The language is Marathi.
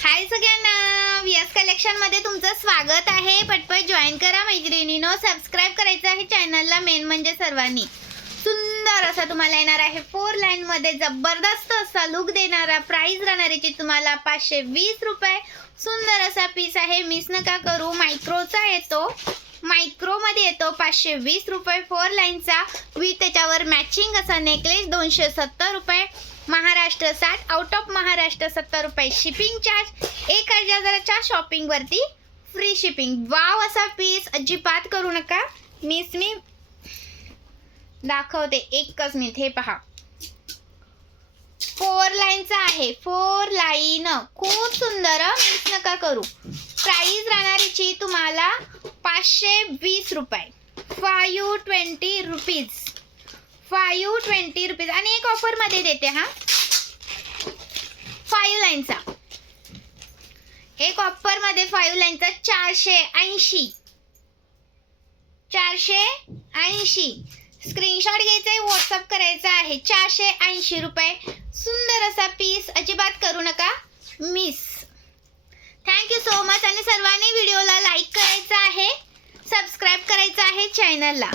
हाय सगळ्यांना, व्हीएस कलेक्शन मध्ये तुमचं स्वागत आहे. पटपट जॉईन करा मैत्रिणींनो, सबस्क्राइब करायचं आहे चॅनलला. मेन म्हणजे सर्वांनी सुंदर असा तुम्हाला येणार आहे 4 लाईन मध्ये जबरदस्त असा लुक देणारा. प्राइस राहणार आहे तुम्हाला 520 रुपये. सुंदर असा पीस आहे, मिस नका करू. मायक्रोचा येतो, मायक्रो मध्ये येतो. 520 रुपये 4 लाईनचा विथ त्याच्यावर मॅचिंग असा नेकलेस. 270 रुपये. महाराष्ट्र 60, आउट ऑफ महाराष्ट्र 70 रुपये शिपिंग चार्ज. 1000च्या शॉपिंग वरती फ्री शिपिंग. वाव असा पीस, अजिबात करू नका मिस. मी दाखवते एकच मिनिट. हे पहा, 4 लाईनचा आहे. 4 लाईन खूप सुंदर, मिस नका करू. प्राइस राहणारीची तुम्हाला 520 रुपये. 520 रुपीज. 520 रुपीज. आणि एक ऑफर मध्ये देते हा 5 लाईनचा. एक ऑफर मध्ये 5 लाईनचा 480. 480 स्क्रीनशॉट घ्यायचा आहे, व्हॉट्सअप करायचा आहे. 480 रुपये. सुंदर असा पीस, अजिबात करू नका मिस. Thank you so much. आणि सर्वांनी व्हिडिओला लाईक करायचं आहे, सबस्क्राईब करायचं आहे चॅनलला.